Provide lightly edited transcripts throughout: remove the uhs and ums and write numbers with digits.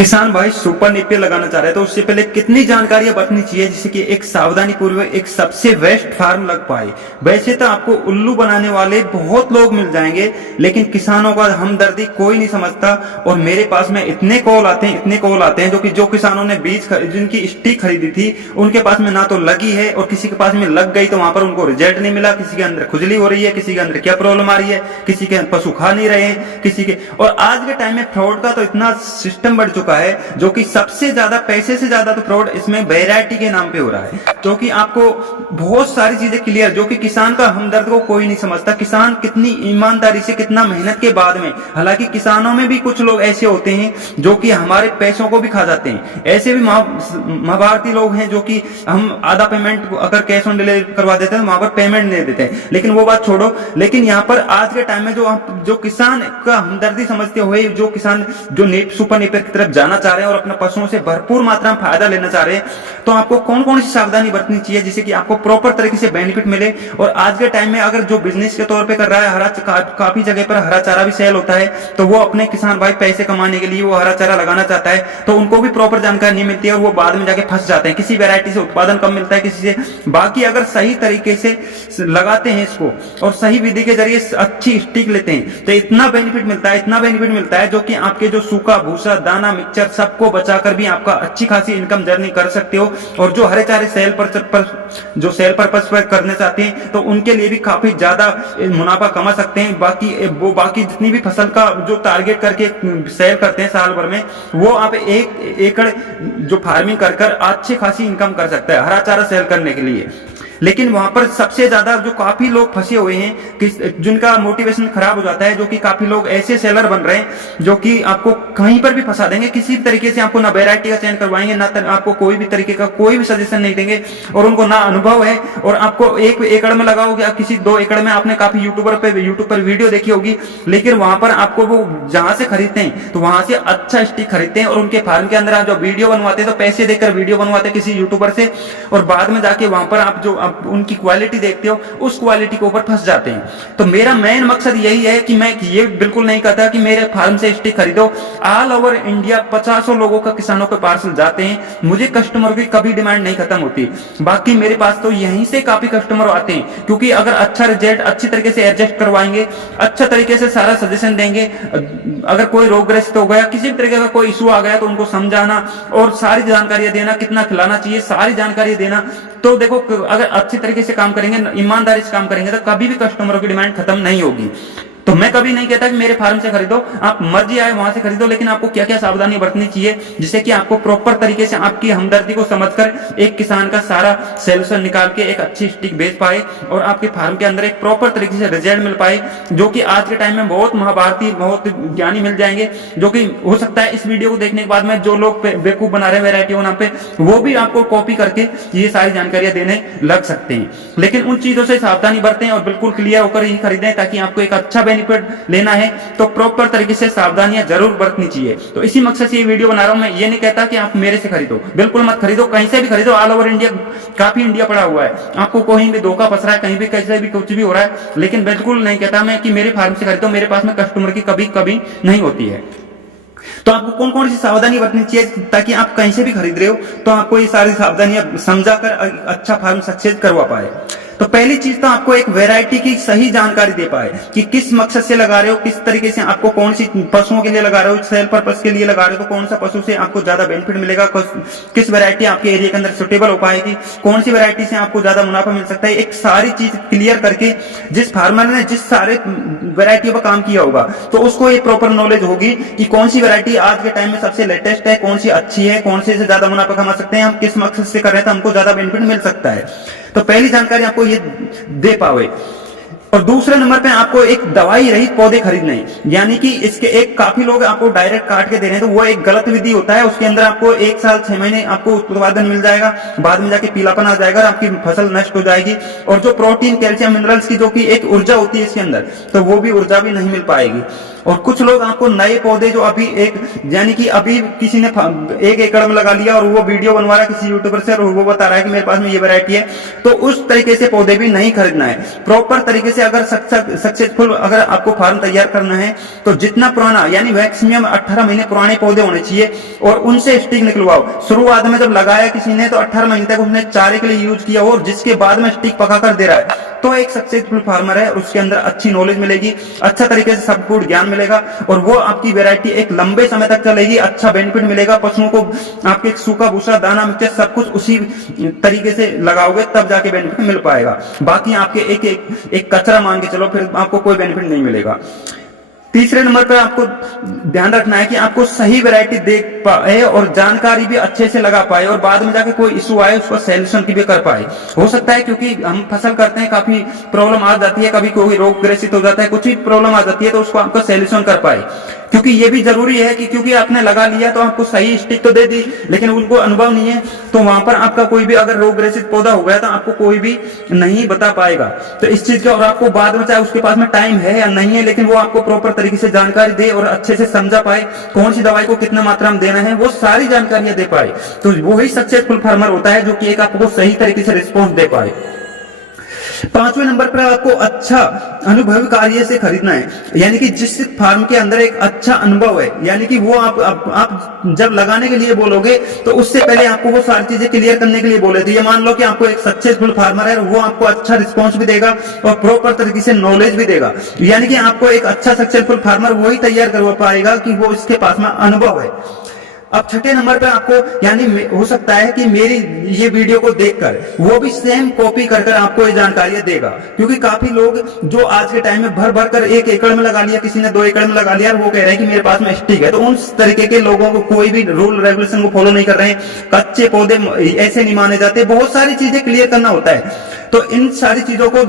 किसान भाई super Napier लगाना चाह रहे हैं तो उससे पहले कितनी जानकारियां बरतनी चाहिए जिससे कि एक सावधानी पूर्वक एक सबसे बेस्ट फार्म लग पाए। वैसे तो आपको उल्लू बनाने वाले बहुत लोग मिल जाएंगे, लेकिन किसानों का हमदर्दी कोई नहीं समझता। और मेरे पास में इतने कॉल आते हैं जो किसानों ने बीज जिनकी स्टिक खरीदी थी उनके पास में ना तो लगी है, और किसी के पास में लग गई तो वहां पर उनको रिजल्ट नहीं मिला। किसी के अंदर खुजली हो रही है, किसी के अंदर क्या प्रॉब्लम आ रही है, किसी के पशु खा नहीं रहे हैं, किसी के। और आज के टाइम में फ्रॉड का तो इतना सिस्टम बढ़ चुका है जो कि सबसे ज्यादा पैसे से ज्यादा तो फ्रॉड इसमें वैरायटी के नाम पे हो रहा है। जो कि आपको बहुत सारी चीजें क्लियर, जो कि किसान का हमदर्द को कोई नहीं समझता। किसान कितनी ईमानदारी से कितना मेहनत के बाद में, हालांकि किसानों में भी कुछ लोग ऐसे होते हैं जो कि हमारे पैसों को भी खा जाते हैं। ऐसे भी महाभारती लोग हैं जो कि हम आधा पेमेंट अगर कैश ऑन डिलीवरी करवा देते हैं वहां पर पेमेंट नहीं देते हैं। लेकिन वो बात छोड़ो, लेकिन यहाँ पर आज के टाइम में जो किसान का हमदर्दी समझते हुए जो किसान जो सुपर नेपियर की तरफ जाना चाह रहे हैं और अपने पशुओं से भरपूर मात्रा में फायदा लेना चाह रहे हैं, तो आपको कौन कौन सी सावधानी बरतनी चाहिए जिससे कि आपको प्रॉपर तरीके से बेनिफिट मिले। और आज के टाइम में अगर जो बिजनेस के तौर पे कर रहा है, काफी जगह पर हरा चारा भी सेल होता है, तो वो अपने किसान भाई पैसे कमाने के लिए वो हरा चारा लगाना चाहता है, तो उनको भी प्रॉपर जानकारी नहीं मिलती है और वो बाद में जाके फंस जाते हैं। किसी वैरायटी से उत्पादन कम मिलता है, किसी से। बाकी अगर सही तरीके से लगाते हैं इसको और सही विधि के जरिए अच्छी स्टिक लेते हैं तो इतना बेनिफिट मिलता है जो कि आपके जो सूखा भूसा दाना मिक्सचर सबको बचाकर भी आपका अच्छी खासी इनकम जर्नी कर सकते हो। और जो हरे चारे सेल पर्पस पर करने चाहते हैं तो उनके लिए भी काफी ज्यादा मुनाफा कमा सकते हैं। बाकी जितनी भी फसल का जो टारगेट करके सेल करते हैं साल भर में, वो आप 1 एकड़ जो फार्मिंग कर अच्छी खासी इनकम कर सकता है हरा चारा सेल करने के लिए। लेकिन वहां पर सबसे ज्यादा जो काफी लोग फंसे हुए हैं कि जिनका मोटिवेशन खराब हो जाता है, जो कि काफी लोग ऐसे सेलर बन रहे हैं जो कि आपको कहीं पर भी फंसा देंगे। किसी भी तरीके से आपको ना वैरायटी का चयन करवाएंगे, ना आपको कोई भी तरीके का कोई भी सजेशन नहीं देंगे, और उनको ना अनुभव है। और आपको 1 एकड़ में लगाओगे, किसी 2 एकड़ में आपने काफी यूट्यूब पर वीडियो देखी होगी, लेकिन वहां पर आपको वो जहां से खरीदते हैं तो वहां से अच्छा स्टिक खरीदते हैं और उनके फार्म के अंदर आप जो वीडियो बनवाते हैं तो पैसे देकर वीडियो बनवाते हैं किसी यूट्यूबर से, और बाद में जाके वहां पर आप जो उनकी क्वालिटी देखते हो उस क्वालिटी के ऊपर फंस जाते हैं। तो मेरा मेन मकसद यही है कि मैं ये बिल्कुल नहीं कहता कि मेरे फार्म से स्टिक खरीदो। ऑल ओवर इंडिया 50 लोगों का किसानों के पार्सल जाते हैं, मुझे कस्टमर की कभी डिमांड नहीं खत्म होती। बाकी मेरे पास तो यहीं से काफी कस्टमर आते हैं, क्योंकि अगर अच्छा रिजल्ट अच्छी तरीके से एडजस्ट करवाएंगे, अच्छा तरीके से सारा सजेशन देंगे, अगर कोई रोगग्रस्त हो गया, किसी भी तरीके का कोई इशू आ गया तो उनको समझाना और सारी जानकारियां देना, कितना खिलाना चाहिए सारी जानकारी देना। तो देखो, अगर अच्छी तरीके से काम करेंगे, ईमानदारी से काम करेंगे, तो कभी भी कस्टमरों की डिमांड खत्म नहीं होगी। तो मैं कभी नहीं कहता कि मेरे फार्म से खरीदो, आप मर्जी आए वहां से खरीदो, लेकिन आपको क्या क्या सावधानी बरतनी चाहिए जिससे कि आपको प्रॉपर तरीके से आपकी हमदर्दी को समझकर एक किसान का सारा सोल्यूशन निकाल के एक अच्छी स्टिक बेच पाए और आपके फार्म के अंदर एक प्रॉपर तरीके से रिजल्ट मिल पाए। जो कि आज के टाइम में बहुत महाभारती बहुत ज्ञानी मिल जाएंगे, जो कि हो सकता है इस वीडियो को देखने के बाद में जो लोग बेवकूफ बना रहे हैं वैरायटियों नाम पे, वो भी आपको कॉपी करके ये सारी जानकारियां देने लग सकते हैं। लेकिन उन चीजों से सावधानी बरतें और बिल्कुल क्लियर होकर ही खरीदें, ताकि आपको एक अच्छा बेनिफिट लेना है तो प्रॉपर तरीके से सावधानियां जरूर बरतनी चाहिए। तो इसी मकसद से ये वीडियो बना रहा हूं। मैं ये नहीं कहता कि आप मेरे से खरीदो, बिल्कुल मत खरीदो, कहीं से भी खरीदो। ऑल ओवर इंडिया, काफी इंडिया पड़ा हुआ है, आपको कहीं भी धोखा फंस रहा है, कहीं भी कैसे भी कुछ भी हो रहा है, लेकिन बिल्कुल नहीं कहता मैं कि मेरे फार्म से खरीदो। मेरे पास में कस्टमर की कभी नहीं होती है। तो आपको कौन कौन सी सावधानी बरतनी चाहिए ताकि आप कहीं से भी खरीद रहे हो तो आपको ये सारी सावधानियां समझाकर अच्छा फार्म सक्सेस करवा पाए। तो पहली चीज तो आपको एक वैरायटी की सही जानकारी दे पाए कि किस मकसद से लगा रहे हो, किस तरीके से आपको कौन सी पशुओं के लिए लगा रहे हो, सेल पर्पस के लिए लगा रहे हो तो कौन सा पशु से आपको ज्यादा बेनिफिट मिलेगा, किस वैरायटी आपके एरिया के अंदर सुटेबल हो पाएगी, कौन सी वैरायटी से आपको ज्यादा मुनाफा मिल सकता है। एक सारी चीज क्लियर करके जिस फार्मर ने जिस सारे वैरायटियों पर काम किया होगा तो उसको एक प्रॉपर नॉलेज होगी कि कौन सी वैरायटी आज के टाइम में सबसे लेटेस्ट है, कौन सी अच्छी है, कौन से ज्यादा मुनाफा कमा सकते हैं, हम किस मकसद से कर रहे हैं तो हमको ज्यादा बेनिफिट मिल सकता है। तो पहली जानकारी आपको ये दे पावे। और दूसरे नंबर पे आपको एक दवाई रहित पौधे खरीदने हैं, यानी कि इसके एक काफी लोग आपको डायरेक्ट काट के दे रहे हैं, तो वो एक गलत विधि होता है। उसके अंदर आपको 1 साल 6 महीने आपको उत्पादन मिल जाएगा, बाद में जाके पीलापन आ जाएगा, आपकी फसल नष्ट हो जाएगी, और जो प्रोटीन कैल्शियम मिनरल्स की जो कि एक ऊर्जा होती है इसके अंदर, तो वो भी ऊर्जा भी नहीं मिल पाएगी। और कुछ लोग आपको नए पौधे जो अभी एक यानी कि अभी किसी ने 1 एकड़ में लगा लिया और वो वीडियो बनवा रहा है किसी यूट्यूबर से और वो बता रहा है कि मेरे पास में ये वैरायटी है, तो उस तरीके से पौधे भी नहीं खरीदना है। प्रॉपर तरीके से अगर सक्सेसफुल अगर आपको फार्म तैयार करना है तो जितना पुराना यानी मैक्सिमम 18 महीने पुराने पौधे होने चाहिए और उनसे स्टिक निकलवाओ। शुरुआत में जब लगाया किसी ने तो 18 महीने तक उसने चारे के लिए यूज किया और जिसके बाद में स्टिक पका कर दे रहा है तो एक सक्सेसफुल फार्मर है, उसके अंदर अच्छी नॉलेज मिलेगी, अच्छा तरीके से सब कुछ ज्ञान मिलेगा और वो आपकी वैरायटी एक लंबे समय तक चलेगी, अच्छा बेनिफिट मिलेगा। पशुओं को आपके सूखा भूसा दाना मिक्सचर सब कुछ उसी तरीके से लगाओगे तब जाके बेनिफिट मिल पाएगा। बाकी आपके एक कचरा मान के चलो फिर आपको कोई बेनिफिट नहीं मिलेगा। तीसरे नंबर पर आपको ध्यान रखना है कि आपको सही वैरायटी देख पाए और जानकारी भी अच्छे से लगा पाए और बाद में जाके कोई इशू आए उसको सॉल्यूशन की भी कर पाए। हो सकता है क्योंकि हम फसल करते हैं काफी प्रॉब्लम आ जाती है, कभी कोई रोग ग्रसित हो जाता है, कुछ भी प्रॉब्लम आ जाती है तो उसको आपको सॉल्यूशन कर पाए। क्योंकि ये भी जरूरी है कि क्योंकि आपने लगा लिया तो आपको सही स्टिक तो दे दी लेकिन उनको अनुभव नहीं है तो वहां पर आपका कोई भी अगर रोग ग्रसित पौधा हो गया तो आपको कोई भी नहीं बता पाएगा। तो इस चीज का और आपको बाद में चाहे उसके पास में टाइम है या नहीं है लेकिन वो आपको प्रॉपर तरीके से जानकारी दे और अच्छे से समझा पाए कौन सी दवाई को कितना मात्रा में देना है, वो सारी जानकारियां दे पाए तो वो ही सक्सेसफुल फार्मर होता है जो कि एक आपको सही तरीके से रिस्पॉन्स दे पाए। 5वें नंबर पर आपको अच्छा अनुभवी कार्य से खरीदना है, यानी कि जिस फार्म के अंदर एक अच्छा अनुभव है, यानी कि वो आप जब लगाने के लिए बोलोगे तो उससे पहले आपको वो सारी चीजें क्लियर करने के लिए बोले। तो ये मान लो कि आपको एक सक्सेसफुल फार्मर है, वो आपको अच्छा रिस्पॉन्स भी देगा और प्रॉपर तरीके से नॉलेज भी देगा, यानी कि आपको एक अच्छा सक्सेसफुल फार्मर वही तैयार करवा पाएगा कि वो इसके पास में अनुभव है। अब 6ठे नंबर पे आपको यानी हो सकता है कि मेरी ये वीडियो को देखकर वो भी सेम कॉपी कर आपको ये जानकारियां देगा, क्योंकि काफी लोग जो आज के टाइम में भर भर कर 1 एकड़ में लगा लिया, किसी ने 2 एकड़ में लगा लिया और वो कह रहे हैं कि मेरे पास में स्टिक है, तो उन तरीके के लोगों को कोई भी रूल रेगुलेशन को फॉलो नहीं कर रहे हैं। कच्चे पौधे ऐसे नहीं माने जाते, बहुत सारी चीजें क्लियर करना होता है। तो इन सारी चीजों को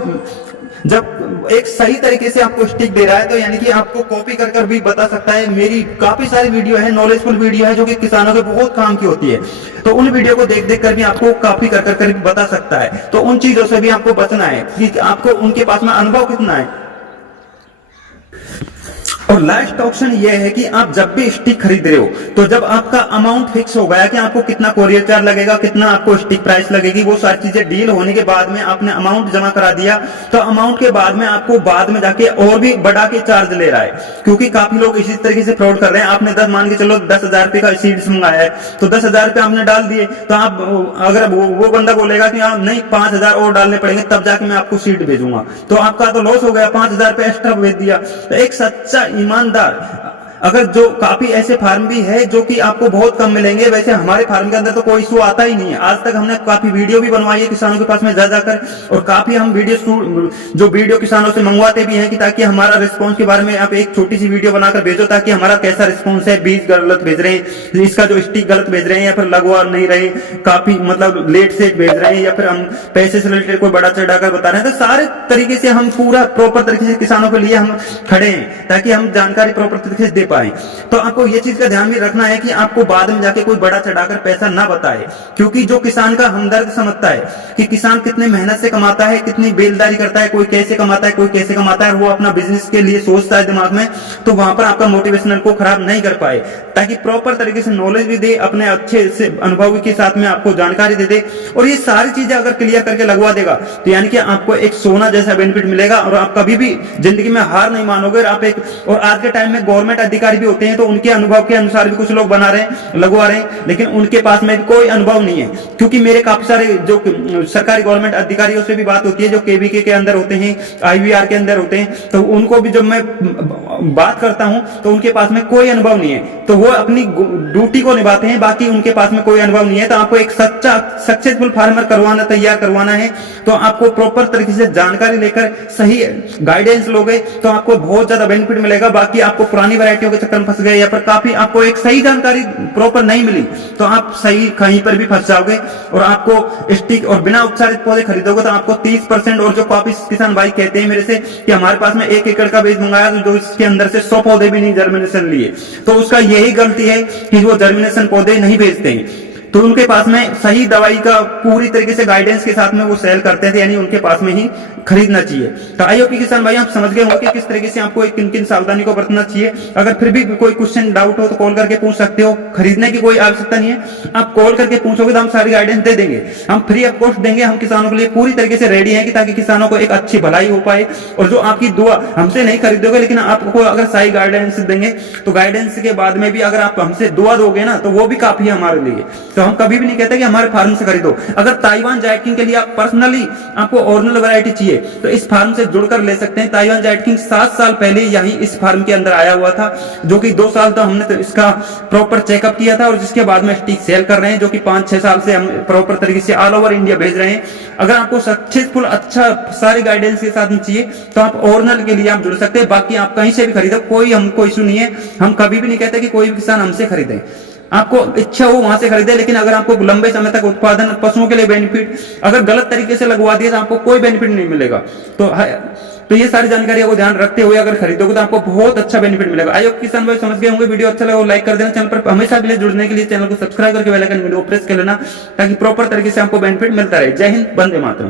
जब एक सही तरीके से आपको स्टिक दे रहा है तो यानी कि आपको कॉपी कर भी बता सकता है। मेरी काफी सारी वीडियो है, नॉलेजफुल वीडियो है जो कि किसानों के बहुत काम की होती है, तो उन वीडियो को देख कर भी आपको कॉपी कर बता सकता है। तो उन चीजों से भी आपको बचना है कि आपको उनके पास में अनुभव कितना है। और लास्ट ऑप्शन ये है कि आप जब भी स्टिक खरीद रहे हो तो जब आपका अमाउंट फिक्स हो गया कि आपको कितना कोरियर चार्ज लगेगा, कितना आपको स्टिक प्राइस लगेगी, वो सारी चीजें डील होने के बाद में आपने अमाउंट जमा करा दिया, तो अमाउंट के बाद में आपको बाद में जाके और भी बढ़ा के चार्ज ले रहा है, क्योंकि काफी लोग इसी तरीके से फ्रॉड कर रहे हैं। आपने 10 मान के चलो 10,000 रुपए का सीड्स मंगाया है तो 10,000 रुपए आपने डाल दिए, तो आप अगर वो बंदा बोलेगा कि आप नहीं 5,000 और डालने पड़ेंगे तब जाके मैं आपको सीड भेजूंगा, तो आपका तो लॉस हो गया, 5,000 रुपए एक्स्ट्रा भेज दिया। तो एक सच्चा ईमानदार अगर जो काफी ऐसे फार्म भी है जो कि आपको बहुत कम मिलेंगे, वैसे हमारे फार्म के अंदर तो कोई इशू आता ही नहीं है। आज तक हमने काफी वीडियो भी बनवाई है किसानों के पास में जा जाकर, और काफी हम वीडियो किसानों से मंगवाते भी हैं कि ताकि हमारा रिस्पॉन्स के बारे में आप एक छोटी सी वीडियो बनाकर भेजो ताकि हमारा कैसा रिस्पॉन्स है, बीज गलत भेज रहे हैं, इसका जो स्टिक गलत भेज रहे हैं या फिर लगवा नहीं रहे, काफी मतलब लेट से भेज रहे हैं, या फिर हम पैसे से रिलेटेड कोई बड़ा चढ़ाकर बता रहे हैं। तो सारे तरीके से हम पूरा प्रॉपर तरीके से किसानों के लिए हम खड़े हैं ताकि हम जानकारी प्रॉपर तरीके से दे पाए। तो आपको ये चीज का ध्यान भी रखना है कि आपको बाद में जाके कोई बड़ा चढ़ाकर पैसा ना बताए, क्योंकि जो किसान का हमदर्द समझता है कि किसान कितने मेहनत से कमाता है, कितनी बेलदारी करता है, कोई कैसे कमाता है, कोई कैसे कमाता है, वो अपना बिजनेस के लिए सोचता है दिमाग में, तो वहां पर आपका मोटिवेशनल को खराब नहीं कर पाए, ताकि प्रॉपर तरीके से नॉलेज भी दे, अपने अच्छे से अनुभव के साथ में आपको जानकारी दे दे, और ये सारी चीजें अगर क्लियर करके लगवा देगा तो यानी कि आपको एक सोना जैसा बेनिफिट मिलेगा और आप कभी भी जिंदगी में हार नहीं मानोगे। आप एक और आज के टाइम में गवर्नमेंट अधिकारी भी होते हैं तो उनके अनुभव के अनुसार भी कुछ लोग बना रहे हैं, लगवा रहे हैं, लेकिन उनके पास में भी कोई अनुभव नहीं है। क्योंकि मेरे काफी सारे जो सरकारी गवर्नमेंट अधिकारियों से भी बात होती है जो केवीके के अंदर होते हैं, आईवीआर के अंदर होते हैं, तो उनको भी जब मैं बात करता हूं तो उनके पास में कोई अनुभव नहीं है, तो वो अपनी ड्यूटी को निभाते हैं, बाकी उनके पास में कोई अनुभव नहीं है। तो आपको एक सच्चा सक्सेसफुल फार्मर तैयार करवाना है तो आपको प्रॉपर तरीके से जानकारी लेकर सही गाइडेंस लोगे तो आपको बहुत ज्यादा बेनिफिट मिलेगा। बाकी आपको पुरानी वैरायटियों के चक्कर में फंस गए या फिर काफी आपको एक सही जानकारी प्रॉपर नहीं मिली तो आप सही कहीं पर भी फंस जाओगे और आपको स्टिक और बिना उपचारित पौधे खरीदोगे तो आपको 30%, और जो काफी किसान भाई कहते हैं मेरे से कि हमारे पास में 1 एकड़ का बीज मंगाया तो जो इसके अंदर से 100 पौधे भी नहीं जर्मिनेशन लिए, तो उसका यही गलती है कि वो जर्मिनेशन पौधे नहीं भेजते हैं। तो उनके पास में सही दवाई का पूरी तरीके से गाइडेंस के साथ में वो सेल करते थे, यानी उनके पास में ही खरीदना चाहिए। तो आई होप कि किसान भाई आप समझ गए होंगे कि किस तरीके से आपको किन किन सावधानी को बरतना चाहिए। अगर फिर भी कोई क्वेश्चन डाउट हो तो कॉल करके पूछ सकते हो, खरीदने की कोई आवश्यकता नहीं है, आप कॉल करके पूछोगे तो हम सारी गाइडेंस दे देंगे, हम फ्री ऑफ कॉस्ट देंगे। हम किसानों के लिए पूरी तरीके से रेडी है कि ताकि किसानों को एक अच्छी भलाई हो पाए। और जो आपकी दुआ हमसे नहीं खरीदोगे लेकिन आपको अगर सही गाइडेंस देंगे तो गाइडेंस के बाद में भी अगर आप हमसे दुआ दोगे ना तो वो भी काफी है हमारे लिए। तो हम कभी भी नहीं कहते कि हमारे फार्म से खरीदो। अगर ताइवान जायट किंग के लिए आप पर्सनली आपको ओरिजिनल वैरायटी चाहिए तो इस फार्म से जुड़कर ले सकते हैं। ताइवान जायट किंग 7 साल पहले यही इस फार्म के अंदर आया हुआ था, जो कि 2 साल तो हमने तो इसका प्रॉपर चेकअप किया था और जिसके बाद में स्टिक सेल कर रहे हैं, जो कि 5-6 साल से हम प्रॉपर तरीके से ऑल ओवर इंडिया भेज रहे हैं। अगर आपको सक्सेसफुल अच्छा सारी गाइडेंस के साथ में चाहिए तो आप ओरिजिनल के लिए आप जुड़ सकते हैं। बाकी आप कहीं से भी खरीदो, कोई हमको इशू नहीं है। हम कभी भी नहीं कहते कि कोई भी किसान हमसे खरीदे, आपको इच्छा हो वहां से खरीदे। लेकिन अगर आपको लंबे समय तक उत्पादन पशुओं के लिए बेनिफिट अगर गलत तरीके से लगवा दिए तो आपको कोई बेनिफिट नहीं मिलेगा। तो ये सारी जानकारी को ध्यान रखते हुए अगर खरीदोगे तो आपको बहुत अच्छा बेनिफिट मिलेगा। आई होप किसान भाई समझ गए होंगे। वीडियो अच्छा लगा लाइक कर देना, चैनल पर हमेशा के लिए जुड़ने के लिए चैनल को सब्सक्राइब करके बेल आइकन को प्रेस कर लेना ताकि प्रॉपर तरीके से आपको बेनिफिट मिलता रहे। जय हिंद, वंदे मातरम।